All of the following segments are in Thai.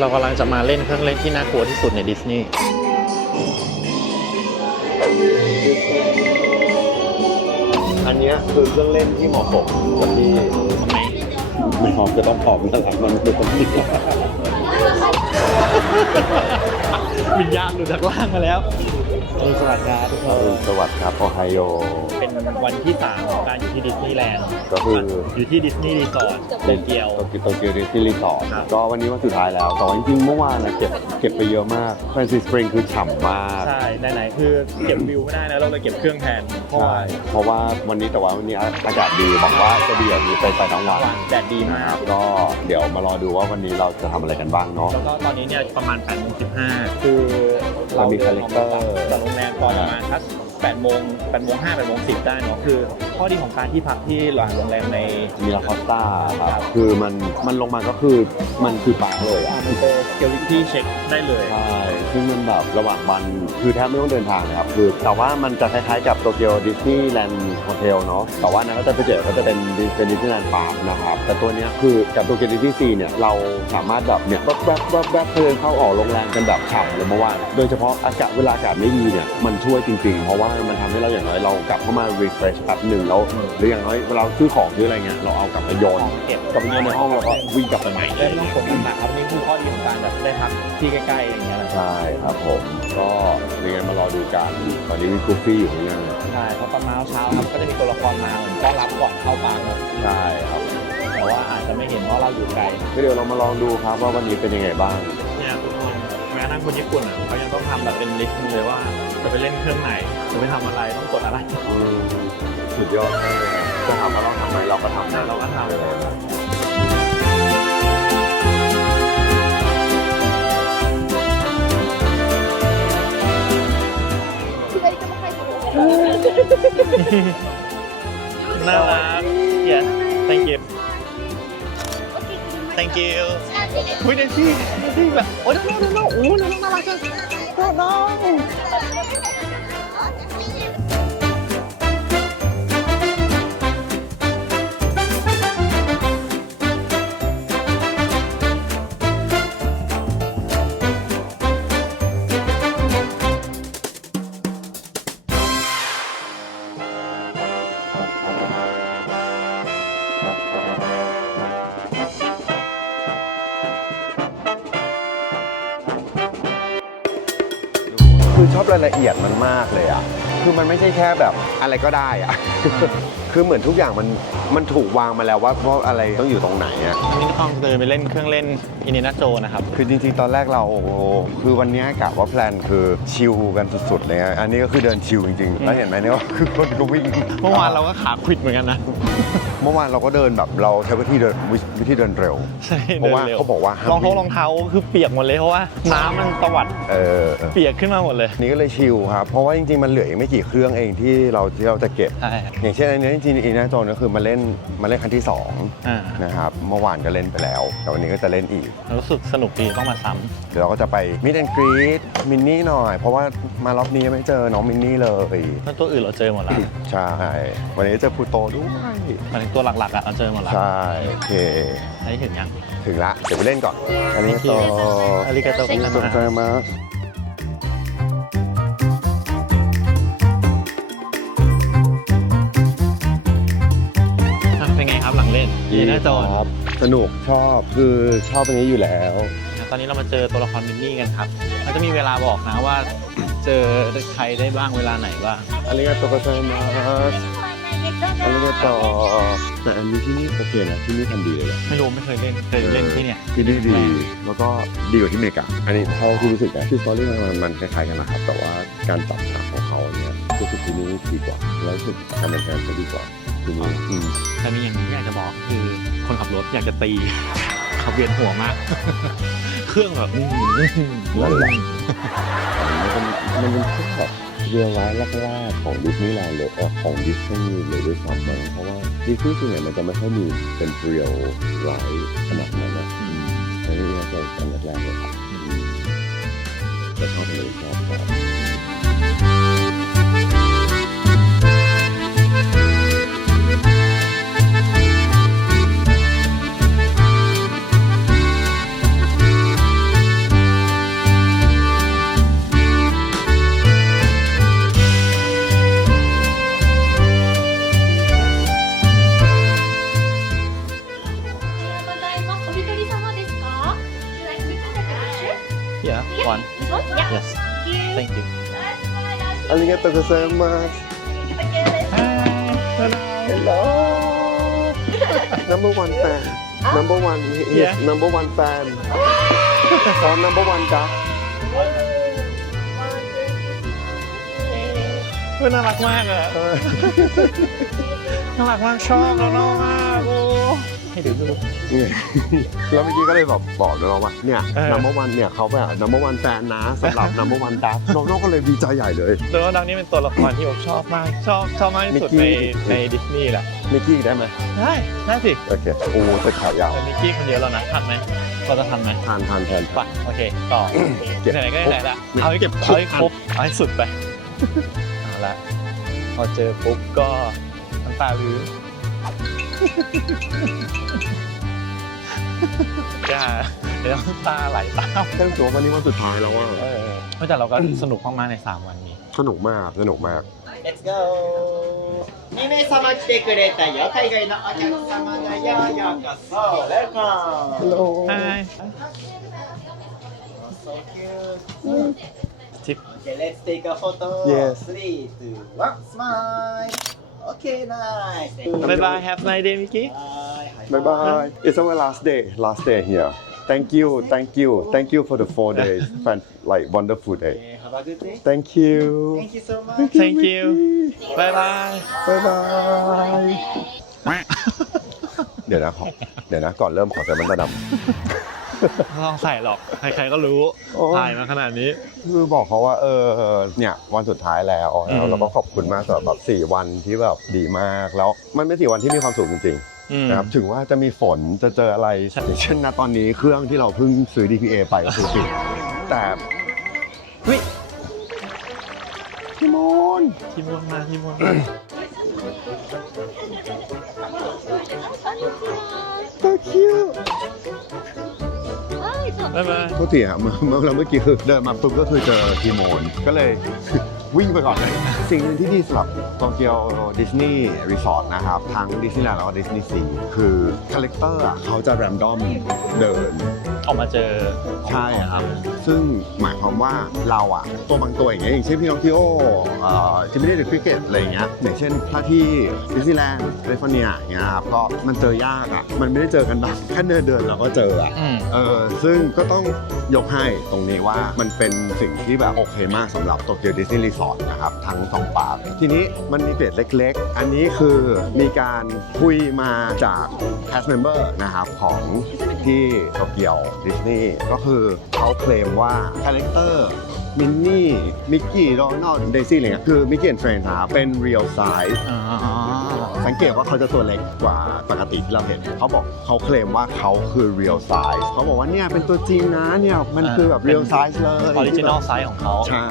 เรากำลังจะมาเล่นเครื่องเล่นที่น่ากลัวที่สุดในดิสนีย์อันเนี้ยคือเครื่องเล่นที่เหมาะสมกับที่มันหอมจะต้องผอมแล้วแหละมันคือคนที่วิญญาณหลุดจากล่างมาแล้ว เออสวัสดีครับทุกคนสวัสดีครับโอไฮโอ เป็นวันที่สามของการอยู่ที่ดิสนีย์แลนด์ก็คือ อยู่ที่ดิสนีย์รีสอร์ทโตเกียว โตเกียวโตเกียวดิสนีย์รีสอร์ทครับ ก็วันนี้วันสุดท้ายแล้วแต่ว่าจริงๆเมื่อวานนะเก็บเก็บไปเยอะมากแฟนซีสปริงคือฉ่ำมากใช่ไหนๆคือเก็บวิวไม่ได้นะเราเลยเก็บเครื่องแทนเพราะใช่ว่าเพราะว่าวันนี้แต่ว่าวันนี้อากาศดีหวังว่าจะดีแบบนี้ไปไปทั้งวันแดดดีมากก็เดี๋ยวมารอดูว่าวันนี้เราจะทำอะไรกันบ้างเนาะ แล้วก็ตอนนี้เนี่ยประมาณ8โมง15 คือ เรามีดินออกมา character จากโรงแรมตอนประมาณสัก8โมง8โมง5 8โมง10ได้เนาะคือข้อดีของการที่พักที่โรงแรมในมีลาคอสตาครับคือมันมันลงมาก็คือมันคือปาร์คเลยอะมันเจอ security check ได้เลยใช่ ซึ่งมันแบบระหว่างวันคือแทบไม่ต้องเดินทางเลยครับคือแต่ว่ามันจะคล้ายๆกับโตเกียวดิสนีย์แลนด์โฮเทลเนาะแต่ว่านั้นก็จะไปเจอก็จะเป็นเป็นดิสนีย์แลนด์พาร์คนะครับแต่ตัวเนี้ยคือกับโตเกียวดิสนีย์ซีเนี่ยเราสามารถแบบเนี่ยแวบแวบแวบแวบเดินเข้าออกโรงแรมกันแบบฉ่ำเลยเมื่อวานโดยเฉพาะอากาศเวลาอากาศไม่ดีเนี่ยมันช่วยจริงๆ เพราะว่ามันทำให้เราอย่างน้อยเรากลับเข้ามา refresh แป๊บหนึ่งแล้วหรืออย่างน้อยเวลาซื้อของซื้ออะไรเงี้ยเราเอากลับมาโยนเก็บกลับไปโยนในห้องแล้วก็วิ่งกลับไปใหม่และไม่ต้องขนหนักครับนี่ คือข้อดีของการแบบได้พักที่ใกล้ๆอย่างเงี้ยนะใช่ครับผมก็ยังไงมารอดูกันตอนนี้มีกูฟี่อยู่ข้างหน้าใช่เพราะตอนมาเช้าครับก็จะมีตัวละครมาเหมือนต้อนรับก่อนเข้าปาร์คเนอะใช่ครับแต่ว่าอาจจะไม่เห็นเพราะเราอยู่ไกลก็เดี๋ยวเรามาลองดูครับว่าวันนี้เป็นยังไงบ้างเนี่ยทุกคนแม้กระทั่งคนญี่ปุ่นอะเขายังต้องทำแบบเป็นลิสต์เลยว่าจะไปเล่นเครื่องไหนจะไปทำอะไรต้องกดอะไรอืมสุดยอดมากเลยครับจะทำมาเราทำไมเราก็ทำได้เราก็ทำ you อุ้ยเดซี่เดซี่แบบโอ้ยน้องน้องน้องโอ้น้องน่ารักจังน้องน้อง คือชอบรายละเอียดมันมากเลยอะ คือมันไม่ใช่แค่แบบอะไรก็ได้อะ คือเหมือนทุกอย่างมันมันถูกวางมาแล้วว่าเพราะอะไรต้องอยู่ตรงไหนอะ วันนี้ก็ต้องเดินไปเล่นเครื่องเล่นอินินาโจนะครับ คือจริงๆ ตอนแรกเราโอ้โหคือวันเนี้ยกะว่าแพลนคือชิลกันสุดๆเลยอะอันนี้ก็คือเดินชิลจริงๆ แล้วเห็นไหมเนี่ยว่าคือคนก็วิ่ง เมื่อวานเราก็ขาควิดเหมือนกันนะเมื่อวานเราก็เดินแบบเราใช้วิธีเดินวิวิธีเดินเร็ว ใช่เพราะว่าดินร็เขาบอกว่าห้ามรองเท้าวิ่ง รองเท้าคือเปียกหมดเลยเพราะว่าน้ำมันตวัดเออเออเปียกขึ้นมาหมดเลย นี่ก็เลยชิลครับ เพราะว่าจริงๆ มันเหลืออีกไม่กี่เครื่องเองที่เราที่เราจะเก็บ ใช่ อย่างเช่นอันนี้จริงๆอีน่าโจนก็คือมาเล่นมาเล่นครั้งที่สองอ่า นะครับเมื่อวานก็เล่นไปแล้ว แต่วันนี้ก็จะเล่นอีก รู้สึกสนุกดีต้องมาซ้เดี๋ยวเราก็จะไปมิดแอนกรีดมินนี่หน่อย เพราะว่ามารอบนี้ยังไม่เจอน้องมินนี่เลยำแล้วตัวอื่นเราเจอหมดแล้วใช่วันนี้เจอพลูโตด้วยหมายถึงตัวหลักๆอะเราเจอหมดแล้วใช่โอเคใช้ถึงยัง ถึงละ เดี๋ยวไปเล่นก่อน อันนี้โตอาริกาโตอันนี้คุโตณไซมาสเป็นไงครับหลังเล่นอินินาโจครับสนุกชอบคือชอบอันนี้อยู่แล้ว ตอนนี้เรามาเจอตัวละครมินนี่กันครับเราจะมีเวลาบอกนะว่า เจอใครได้บ้างเวลาไหนบ้างอันนี้ก็โตไซมา อันนี้ก็โตแต่อันนี้ที่นี่โอเคนะที่นี่ทำดีเลยแหละไม่รู้ไม่เคยเล่นเคยเล่นที่เนี่ย ที่นี่ดีแล้วก็ดีกว่าที่อเมริกาอันนี้เท่าที่รู้สึกนะคือสตอรี่มันมันคล้ายๆกันนะครับแต่ว่าการปรับฉากของเขาเนี่ยรู้สึกที่นี่ดีกว่าแล้วรู้สึกการเป็นแทนก็ดีกว่าที่นี่อืม แต่มีอย่างนี้อยากจะบอกคือคนขับรถอยากจะตีเขาเวียนหัวมาก เครื่องแบบอื้อหือนั่นมันเป็นมันเป็นพวกแบบ เรียลไลฟ์แรกๆของดิสนีย์แลนด์เลยออของดิสนีย์เลยด้วยซ้ำมั้งเพราะว่าดิสนีย์ส่วนใหญ่มันจะไม่ค่อยมีเป็นเรียลไลฟ์ขนาดนั้นนะอันนี้น่าจะเป็นอันแรกๆเลยครับอืมแต่ชอบเลยชอบชอบ Yeah, one. Yeah. Yes. Thank you. อาริกาโตโกเซมาส Hi. Hello number one fan number one he is Yeah. number one fan or number one duck เพื่อนน่ารักมากอะน่ารักมากชอบแล้วน้องมากโอ้ ให้ดูดูเนี่ยแล้วเมื่อกี้ก็เลยแบบบอกน้องว่าเนี่ยเออ number one เนี่ยเขาแบบ number one fan นะสำหรับ number one duck น้องๆก็เลยดีใจใหญ่เลย โดนัลดังนี่เป็นตัวละครที่ผมชอบมาก ชอบชอบมากที่สุดมิในกกี้ในดิสนีย์แหละมิกกี้ได้ไหมได้ได้สิโอเคโอ้แต่ขายาวแต่มิกกี้คนเดียวแล้วนะทันไหมเราจะทันไหมทานทานแทน ไปโอเคต่อเก็บไหนๆก็ไหนๆละเก็บเอาให้เก็บเอาให้ทุกอันครบเอาให้สุดไปเอาละพอเจอปุ๊บก็น้ำตาลื้อ อย่าเดี๋ยวน้ำตาไหลตาม แค่ตัววันนี้วันสุดท้ายแล้วว่า เออแต่เราก็สนุกมากๆใน 3 วันนี้ สนุกมากสนุกมาก Let's go! 2名様来てくれたよ海外のお客様がよようこそ Welcome! Hello Hi So cute! ทิป Okay, let's take a photo. Yes. Three, two, one, smile! Okay, nice! บายบาย have a nice day มิกกี้ Bye! bye bye it's our last day last day here thank you thank you thank you for the four days fan like wonderful day Okay, have a good day. thank you Thank you so much. Thank you บายบายบายบายเดี๋ยวนะขอเดี๋ยวนะก่อนเริ่มขอใส่แว่นตาด ไม่ต้องใส่หรอก ใครๆก็รู้ โอ้ ถ่ายมาขนาดนี้ำคือบอกเขาว่าเออเนี่ยวันสุดท้ายแล้วอืม แล้วก็ขอบคุณมากสำหรับแบบสี่วันที่แบบดีมากแล้วมันเป็นสี่วันที่มีความสุขจริงอืม ๆนะครับถึงว่าจะมีฝนจะเจออะไรอย่างเช่นนะตอนนี้เครื่องที่เราเพิ่งซื้อ DPA ไปก็คือปิดแต่เฮ้ยพี่มนที่มวนมาที่มวนมา so cute บายบาย โทษทีอะเมื่อเมื่อเราเมื่อกี้คือเดินมาปุ๊บก็คือเจอทีโมนก็เลย วิ่งไปก่อนเลย สิ่งหนึ่งที่ดีสำหรับโตเกียวดิสนีย์รีสอร์ทนะครับ ทั้งดิสนีย์แลนด์แล้วก็ดิสนีย์ซีคือคาแรคเตอร์อะเขาจะแรมดอมเดิน ออกมาเจอใช่ครับ ซึ่งหมายความว่าเราอะตัวบางตัวอย่างเงี้ยอย่างเช่นพี่น้องทิโอจิมมี่เดอะคริกเก็ตอะไรอย่างเงี้ยอย่างเช่นถ้าที่ดิสนีย์แลนด์แคลิฟอร์เนียอย่างเงี้ยครับก็มันเจอยากอะมันไม่ได้เจอกันแบบแค่เดินเดินเราก็เจออืมเออซึ่งก็ต้องยกให้ตรงนี้ว่ามันเป็นสิ่งที่แบบโอเคมากสำหรับโตเกียวดิสนีย์รีสอร์ทนะครับทั้งสองปากทีนี้มันมีเกรดเล็กๆ อันนี้คือมีการคุยมาจาก cast member นะครับของที่โตเกียวดิสนีย์ก็คือเขาเคลมว่าคาแรคเตอร์มินนี่ มิกกี้โดนัลด์เดซี่อะไรเงี้ยคือมิกกี้แอนด์เฟรนด์ครับเป็นเรียลไซส์ สังเกตว่าเขาจะตัวเล็กกว่าปกติที่เราเห็น เขาบอกเขาเคลมว่าเขาคือ real size เขาบอกว่าเนี่ยเป็นตัวจริงนะเนี่ยมันคือแบบ real size เลยออริจินอลไซส์ของเขาใช่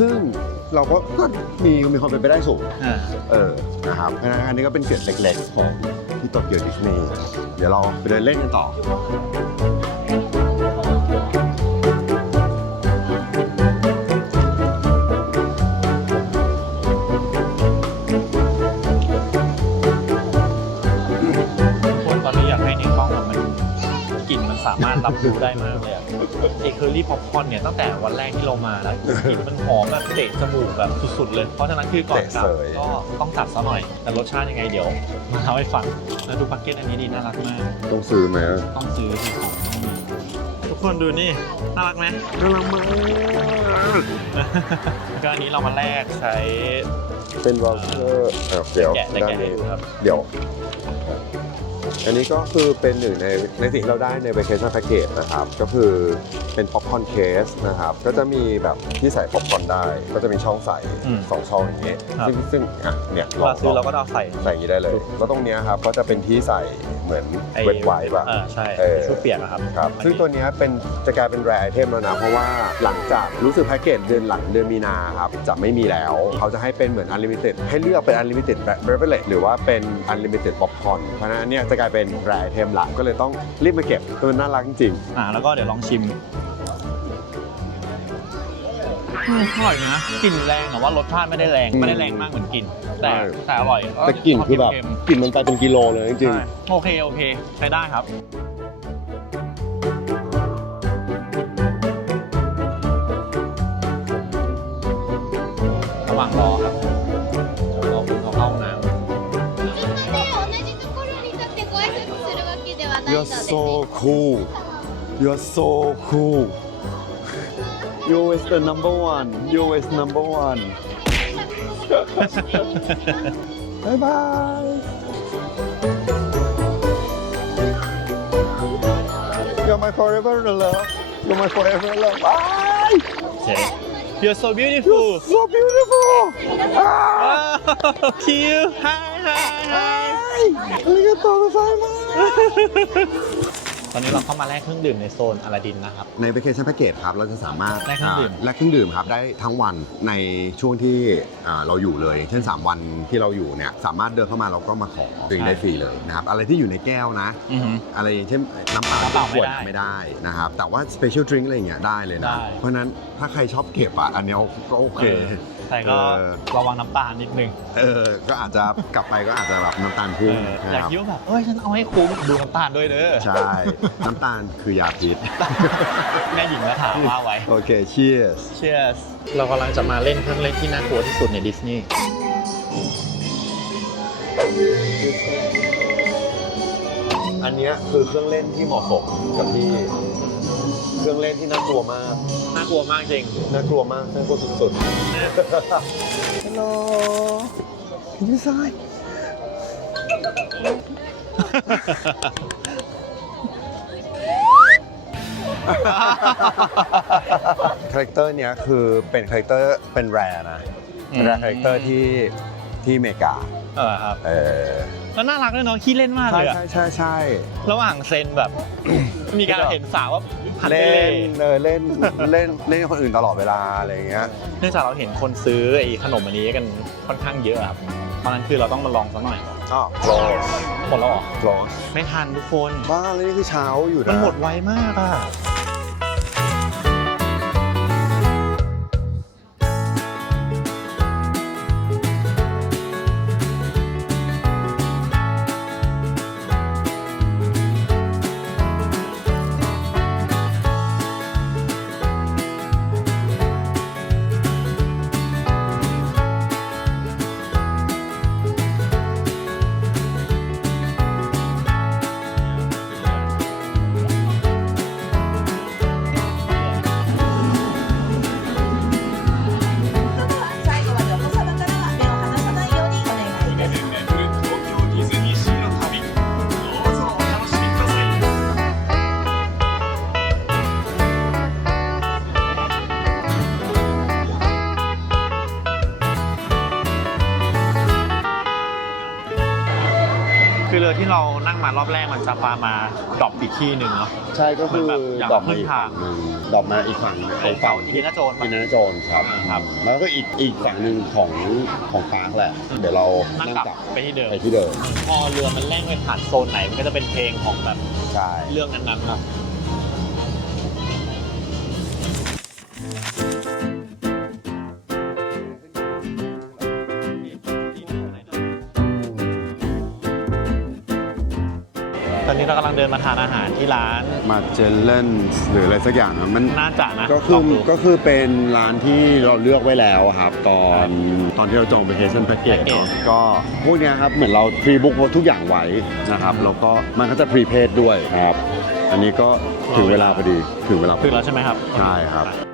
ซึ่งเราก็ก็มีมีความเป็นไปได้สูงอ่าเออนะครับเพราะฉะนั้นอันนี้ก็เป็นเกร็ดเล็กๆของที่โตเกียวดิสนีย์เดี๋ยวเราไปเดินเล่นกันต่อ รถรับรู้ได้มากเลยอะไอ้เคอรี่ป๊อปคอร์นเนี่ยตั้งแต่วันแรกที่เรามาแล้วกลิ่นมันหอมแบบเตะจมูกแบบสุดๆเลย เพราะฉะนั้นคือก่อนกลับเตะเสย ก็ต้องจัดซะหน่อย แต่รสชาติยังไงเดี๋ยวมาเล่าให้ฟังแล้วดูแพ็กเกจอันนี้ดีน่ารักมาก ต้องซื้อไหมต้องซื้อที่ของต้องมีทุกคนดูนี่ น่ารักไหมน่ารักมากก็อันนี้เรามาแลกใช้เป็นวอลเชอร์อะเดี๋ยวแกะในด้านแกะให้นี้ดูครับ เดี๋ยว อันนี้ก็คือเป็นหนึ่งในในสิ่งที่เราได้ใน vacation package นะครับ ก็คือเป็น popcorn case นะครับ ก็จะมีแบบที่ใส่ popcorn ได้ ก็จะมีช่องใส่อืมสองช่องอย่างเงี้ยครับ ซึ่งซึ่งอะเนี่ยเวลาซื้อเราก็เอาใส่ ใส่อย่างนี้ได้เลย แล้วตรงเนี้ยครับก็จะเป็นที่ใส่ เหมือนไอ้เวทไวท์ป่ะอ่าใช่เออชุดเปียกอะครับครับ ซึ่งตัวเนี้ยเป็นจะกลายเป็นแรไอเทมแล้วนะ เพราะว่าหลังจากรู้สึกแพ็กเกจเดือนหลังเดือนมีนาครับ จะไม่มีแล้ว เขาจะให้เป็นเหมือน unlimited ให้เลือกเป็น unlimited beverage หรือว่าเป็น unlimited popcorn เพราะฉะนั้นเนี่ยจะกลายเป็นแรไอเทมหลักก็เลยต้องรีบมาเก็บคือมันน่ารักจริงอ่าแล้วก็เดี๋ยวลองชิมอืมอร่อยนะกลิ่นแรงแต่ว่ารสชาติไม่ได้แรงไม่ได้แรงมากเหมือนกลิ่น แต่แต่อร่อยแต่กลิ่นคือแบบกลิ่นมันไปเป็นกิโลเลยจริงๆโอเคโอเคใช้ได้ครับระหว่างรอครับรอคุเข้าห้องน้ำยอโซคูยอโซคู You is the number one. You is number one. bye bye. You're my forever love. You're my forever love. Bye. Okay. You're so beautiful. You're so beautiful. Ah. Wow. Cute. Hi, hi, hi. ありがとうございます。ตอนนี้เราเข้ามาแลกเครื่องดื่มในโซนอลาดินนะครับ ใน vacation package ครับ เราจะสามารถแลกเครื่องดื่มาแลกเครื่องดื่มครับ ได้ทั้งวันในช่วงที่อ่าเราอยู่เลย เช่น 3 วันที่เราอยู่เนี่ย สามารถเดินเข้ามาเราก็มาขอดื่มได้ฟรีเลยนะครับ อะไรที่อยู่ในแก้วนะอือหืออะไรอย่างเช่นน้ำเปล่าน้ำเปล่าขวดไม่ได้ไม่ได้นะครับ แต่ว่า special drink อะไรอย่างเงี้ยได้เลยนะได้เพราะฉะนั้นถ้าใครชอบเก็บอะ อันเนี้ยก็โอเค แต่ก็เออระวังน้ำตาลนิดนึง เออ ก็อาจจะกลับไปก็อาจจะแบบน้ำตาลเอพุ่งอนะอยากครับคิดว่าแบบเอ้ยฉันเอาให้คุ้มดูน้ำตาลด้วยเด้อ ใช่น้ำตาลคือยาพิษ แม่หญิงมาถามว่าไว้ โอเค cheers Cheers เรากำลังจะมาเล่นเครื่องเล่นที่น่ากลัวที่สุดในดิสนีย์ อันเนี้ยคือเครื่องเล่นที่เหมาะสมกับที่ เครื่องเล่นที่น่ากลัวมาก น่ากลัวมากจริง น่ากลัวมากน่ากลัวสุดๆฮัลโหลพี่ซาย คาแรคเตอร์เนี้ยคือเป็นคาแรคเตอร์เป็นแรนะอืเป็นมแรคาแรคเตอร์ที่ที่อเมริกาเออครับเออแล้วน่ารักด้วยเนาะขี้เล่นมากใช่เลยอะใช่ใช่ใช่ระหว่างเซนแบบ มีการเห็นสาวว่าหันไปเล่เล่นเออเล่นเล่นเล่นกับคนอื่นตลอดเวลาอะไรอย่างเงี้ย เนื่องจากเราเห็นคนซื้อไอ้ขนมอันนี้กันค่อนข้างเยอะครับเพราะฉะนั้นคือเราต้องมาลองสักหน่อย อ๋อ close หมดแล้วเหรอ close ไม่ทันทุกคนบ้าเลยนี่คือเช้าอยู่นะมันหมดไวมากอะ อบแรกมันจะพามาดรอปอีกที่หนึ่งเนาะ ใช่ก็คือเหมือนแบบอยากดอกมาขึ้นอีกทาฝั่งงหนึ่งดอกมาอีกฝั่งหนึ่งตรงเสาอินเดียนาโจนส์ปะอินเดียนาโจนส์ครับครับ แล้วก็อีกอีกฝั่งหนึ่งของของปาร์คแหละ เดี๋ยวเรานั่งนั่งกลับกลับไปที่เดิมไปที่เดิมพอเรือมันแล่นไปผ่านโซนไหนมันก็จะเป็นเพลงของแบบใช่ เรื่องนั้นๆครับต อนนี้เรากำลังเดินมาทานอาหารที่ร้าน มาเจลเลนหรืออะไรสักอย่างอะมันน่าจะนะก็คือลงดูก็คือเป็นร้านที่เราเลือกไว้แล้วครับตอนตอนที่เราจอง vacation package เนอะ Package ก็พวกเนี้ยครับเหมือนเรา pre book ทุกอย่างไว้นะครับแล้วก็มันก็จะ prepaid ด้วยครับ อันนี้ก็ถึงเวลาพอดีถึงเวลาพอถึดี งแล้วใช่ไหมครับใช่ครับคน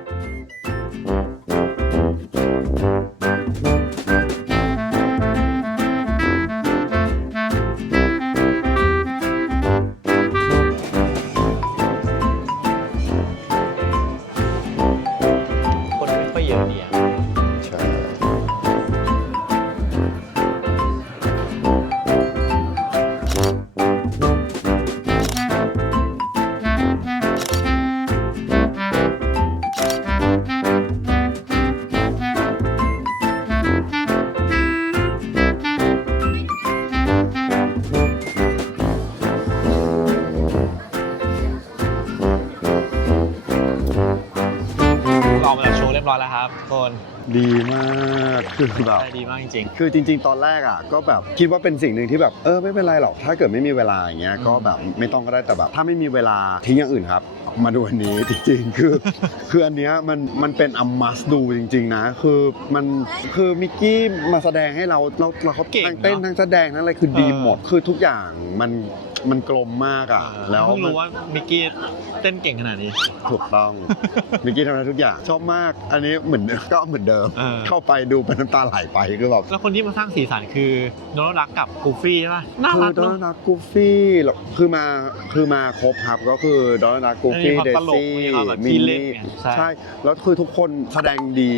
ครับทุกคนดีมากคือแบบได้ดีมากจริง คือจริง ๆ ตอนแรกอะก็แบบคิดว่าเป็นสิ่งหนึ่งที่แบบเออไม่เป็นไรหรอกถ้าเกิดไม่มีเวลาอย่างเงี้ยอืมก็แบบไม่ต้องก็ได้แต่แบบ ถ้าไม่มีเวลาทิ้งอย่างอื่นครับ มาดูอันนี้จริงๆ คือคืออันเนี้ยมันมันเป็นอัมมัสดูจริง ๆ นะ คือมันคือมิกกี้มาแสดงให้เราเราเราเขาเก่งทั้งเต้นเนอะทั้งแสดงทั้งอะไรคือดีเออหมดคือทุกอย่างมัน มันกลมมากๆอะเออแล้วเพิ่งมันรู้ว่ามิกกี้เต้นเก่งขนาดนี้ ถูกต้อง มิกกี้ทำได้ทุกอย่าง ชอบมาก อันนี้เหมือนก็เหมือนเดิมเออเข้าไปดูเป็นน้ำตาไหลไปคือแบบแล้วคนที่มาสร้างสีสันคือโนรักกับกูฟี่ใช่ป่ะน่าคืรัอกดอเนนอะนักกูฟี่หรอกคือมาคือมาครบครับก็คือดอนนักกูฟี่มีความเดตลกซี่มีความแบบมิขี้นเล่นนี่ไงใช่ใช่แล้วคือทุกคนแสดงดี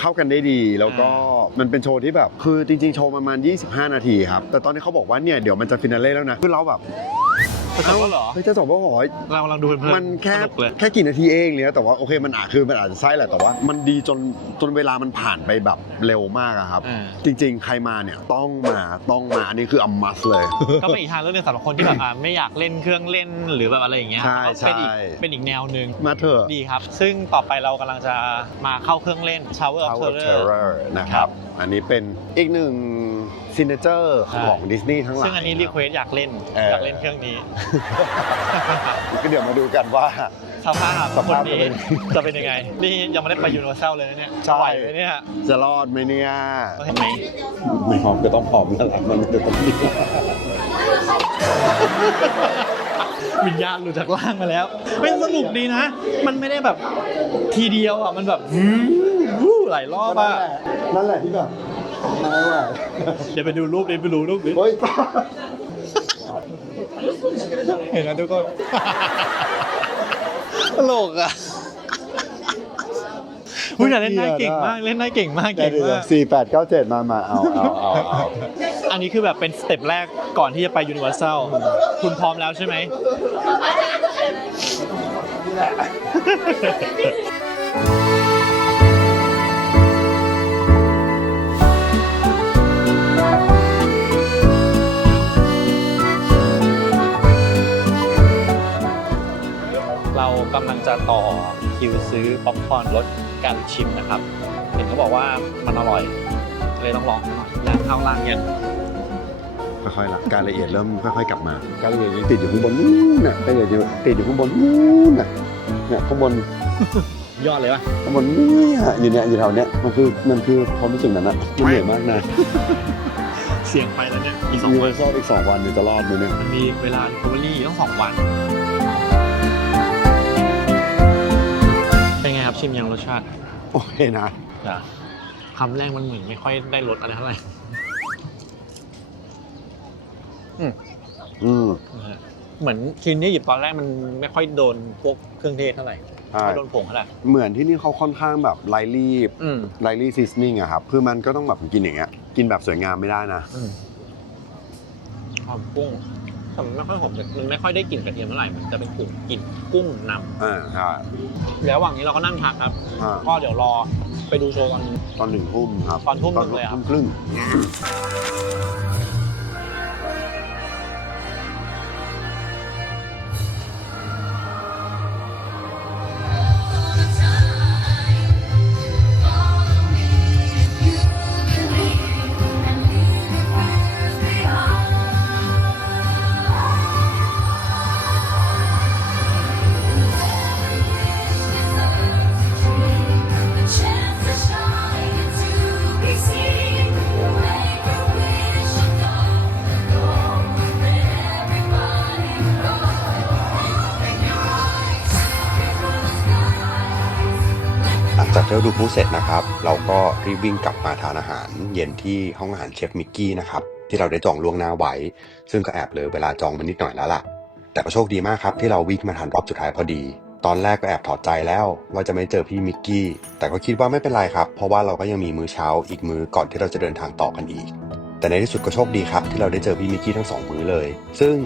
เข้ากันได้ดี แล้วก็มันเป็นโชว์ที่แบบ คือจริงๆ โชว์ประมาณ 25 นาทีครับ แต่ตอนนี้เขาบอกว่าเนี่ยเดี๋ยวมันจะฟินาเล่แล้วนะคือเราแบบ จะจบแล้วเหรอเฮ้ยจะจบว่าหอยเรากำลังดูเพลินๆมันแค่สนุกเลย แค่กี่นาทีเองเนี่ยแต่ว่าโอเคมันอาจคือมันอาจจะใช่แหละแต่ว่า มันดีจนจนเวลามันผ่านไปแบบเร็วมากอะครับ อ่า จริง ๆ ใครมาเนี่ยต้องมาต้องมาอันนี้คืออัมมัสเลย ก็เป็นอีกทางเลือกหนึงสำหรับคนที่แบบอ่าไม่อยากเล่นเครื่องเล่นหรือแบบอะไรอย่างเงี้ยใช่ก็เป็นอีกใช่ เป็นอีกแนวหนึ่งมาเถอะ ดีครับ ซึ่งต่อไปเรากำลังจะมาเข้าเครื่องเล่น Tower of Tower of Terror Terror นะครับ อันนี้เป็นอีกหนึ่ง ซินเจอร์ใช่ของดิสนีย์ทั้งหลายซึ่งอันนี้รีเควสอยากเล่นเออออยากเล่นเครื่องนี้ ก็เดี๋ยวมาดูกันว่าสภาพสภาพคนนี้จะเป็นจะเป็นยังไง นี่ยังไม่ได้ไปยูนิเวอร์แซลเลยนะเนี่ยใช่ไหวไหมเนี่ย จะรอดไหมเนี่ยเห็นไหมไม่พร้อมก็ต้องพร้อมแล้วล่ะมันจะต้องมีวิญญาณหลุดจากร่างมาแล้วเป็นสนุกดีนะ มันไม่ได้แบบทีเดียวอะ มันแบบวู้วู้หลายรอบอะ นั่นแหละที่แบบ ไม่ไหวเดี๋ยวไปดูรูปดิไปดูรูปดิเฮ้ยเห็นไหมทุกคนตลกอะผู้แต่เล่นได้เก่งมากเล่นได้เก่งมากเดี๋เก่ยวงเดี๋ยวมากสี่แปดเก้าเจ็ดมามาเอาเอาเอาเอาอันนี้คือแบบเป็นสเต็ปแรกก่อนที่จะไปยูนิเวอร์แซลคุณพร้อมแล้วใช่ไหมเรา กำลังจะต่อคิวซื้อป๊อปคอร์นรสการชิมนะครับ เห็นเขาบอกว่ามันอร่อย เลยต้องลองหน่อยแล้วข้าวรางเนี่ยค่อยๆละการละเอียดเริ่มค่อยๆกลับมา การละเอียดยังติดอยู่ข้างบนนู้นน่ะการละเอียดยังติดอยู่ข้างบนนู้นน่ะเนี่ยข้างบนยอดเลยป่ะข้างบนเนี่ยอยู่เนี่ยอยู่แถวเนี้ยมันคือมันคือความรู้สึกนั้นนะมันเหนื่อยมากนะเสียงไปแล้วเนี่ยอีกสองยูวัเวนซออีกสองวันเนี่ยจะรอดไหมเนี่ยมันมีเวลา recovery ต้องสองวัน ชิมยังรสชาติโอเคนะคำแรกมันเหมือนไม่ค่อยได้รสอะไรเท่าไหร่อืมนะฮะเหมือนชิ้นที่หยิบตอนแรกมันไม่ค่อยโดนพวกเครื่องเทศเท่าไหร่ใช่ไม่โดนผงเท่าไหร่เหมือนที่นี่เขาค่อนข้างแบบไลลี่อืมไลลี่ซีซนิ่งอะครับคือมันก็ต้องแบบกินอย่างเงี้ยกินแบบสวยงามไม่ได้นะ อืมหอมกุ้ง แต่มันไม่ค่อยหอมแต่มันไม่ค่อยได้กลิ่นกระเทียมเท่าไหร่มันจะเป็นกลุ่มกลิ่นกุ้งนอ่าใช่ำแล้วระหว่างนี้เราก็นั่งพักครับ อ่าก็เดี๋ยวรอไปดูโชว์ตอน ตอนหนึ่งทุ่มครับตอนทุ่มหนึ่งเลยครับทุ่มครึ่ง หลังจากที่เราดูพลุเสร็จนะครับ เราก็รีบวิ่งกลับมาทานอาหาร เย็นที่ห้องอาหารเชฟมิกกี้นะครับที่เราได้จองล่วงหน้าไว้ ซึ่งก็แอบเลยเวลาจองมานิดหน่อยแล้วล่ะ แต่ก็โชคดีมากครับที่เราวิ่งมาทันรอบสุดท้ายพอดี ตอนแรกก็แอบถอดใจแล้วว่าจะไม่เจอพี่มิกกี้ แต่ก็คิดว่าไม่เป็นไรครับ เพราะว่าเราก็ยังมีมื้อเช้าอีกมื้อก่อนที่เราจะเดินทางต่อกันอีก แต่ในที่สุดก็โชคดีครับที่เราได้เจอพี่มิกกี้ทั้งสองมื้อเลย ซึ่ง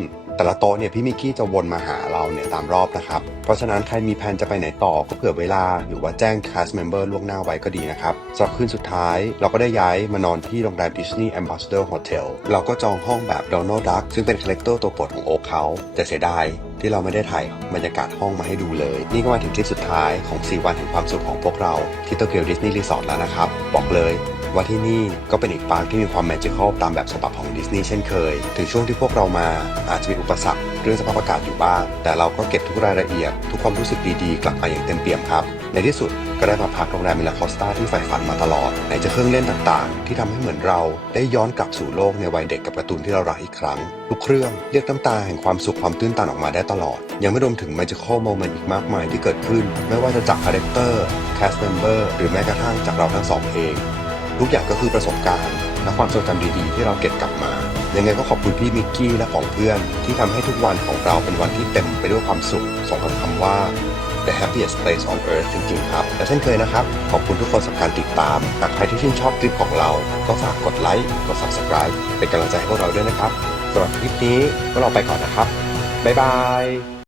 แต่ละโต๊ะเนี่ยพี่มิกกี้จะวนมาหาเราเนี่ยตามรอบนะครับ เพราะฉะนั้นใครมีแผนจะไปไหนต่อก็เผื่อเวลา หรือว่าแจ้ง cast member ล่วงหน้าไว้ก็ดีนะครับสำหรับคืนสุดท้ายเราก็ได้ย้ายมานอนที่โรงแรม Disney Ambassador Hotel เราก็จองห้องแบบ Donald Duck ซึ่งเป็นคาแรคเตอร์ตัวโปรดของโอ๊คเขาแต่เสียดายที่เราไม่ได้ถ่ายบรรยากาศห้องมาให้ดูเลย นี่ก็มาถึงทริปสุดท้ายของ 4 วันแห่งความสุขของพวกเราที่โตเกียวดิสนีย์รีสอร์ทแล้วนะครับ บอกเลย ว่าที่นี่ก็เป็นอีกปาร์คที่มีความแมจิคอลตามแบบฉบับของดิสนีย์เช่นเคย ถึงช่วงที่พวกเรามาอาจจะมีอุปสรรคเรื่องสภาพอากาศอยู่บ้าง แต่เราก็เก็บทุกรายละเอียด ทุกความรู้สึกดีๆ กลับมาอย่างเต็มเปี่ยมครับ ในที่สุดก็ได้มาพักโรงแรมมิลาคอสตาที่ใฝ่ฝันมาตลอดไหนจะเครื่องเล่นต่างๆ ที่ทำให้เหมือนเราได้ย้อนกลับสู่โลกในวัยเด็กกับการ์ตูนที่เรารักอีกครั้งทุกเครื่องเรียกน้ำตาแห่งความสุขความตื้นตันออกมาได้ตลอด ยังไม่รวมถึง magical moment อีกมากมายที่เกิดขึ้น ไม่ว่าจะจากคาแรคเตอร์ cast member หรือแม้กระทั่งจากเราทั้งสองเอง ทุกอย่างก็คือประสบการณ์ และความทรงจำดีๆ ที่เราเก็บกลับมา ยังไงก็ขอบคุณพี่มิกกี้และของเพื่อน ที่ทำให้ทุกวันของเราเป็นวันที่เต็มไปด้วยความสุขสมกับคำว่า the happiest place on earth จริงๆครับ และเช่นเคยนะครับ ขอบคุณทุกคนสำหรับการติดตาม หากใครที่ชื่นชอบคลิปของเรา ก็ฝากกดไลค์ กด subscribe เป็นกำลังใจให้พวกเราด้วยนะครับสำหรับคลิปนี้ก็เราไปก่อนนะครับ บ๊ายบาย